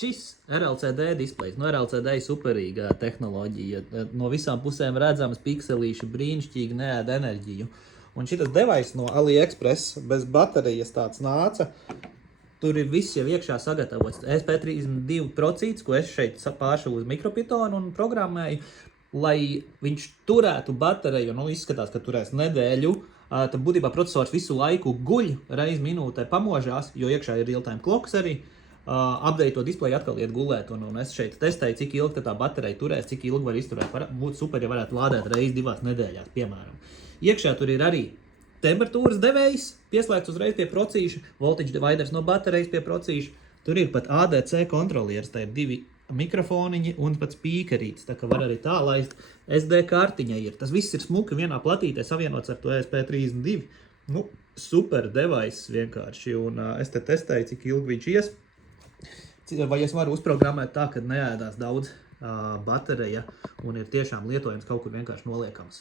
Šis RLCD displejs, RLCD ir superīga tehnoloģija, no visām pusēm redzams pikselīši, brīnišķīgi neēd enerģiju. Un šitas devais no AliExpress bez baterijas tāds nāca, tur ir viss jau iekšā sagatavots. ESP32 procīts, ko es šeit pāršu uz mikropitonu un programmēju, lai viņš turētu bateriju, izskatās, ka turēs nedēļu, tad būtībā procesors visu laiku guļ, reiz minūtē pamožās, jo iekšā ir real-time clocks arī, update to displeju atkal iet gulēt, un es šeit testēju, cik ilgi tā baterija turēs, cik ilgi var izturēt. Būtu super, ja varētu lādēt reizi 2 nedēļās, piemēram. Iekšā tur ir arī temperatūras devējs, pieslēgts uzreiz pie procīša, voltage dividers no baterijas pie procīša. Tur ir pat ADC kontrolieris, tā ir 2 mikrofoniņi un pat spīkerīts, tā ka var arī tā laist. SD kartiņa ir. Tas viss ir smuki vienā platītē savienots ar to ESP32. Super devais vienkārši, un es te testēju, cik ilgi viņš ies. Vai es varu uzprogrammēt tā, ka neēdās daudz baterija un ir tiešām lietojams kaut kur vienkārši noliekams.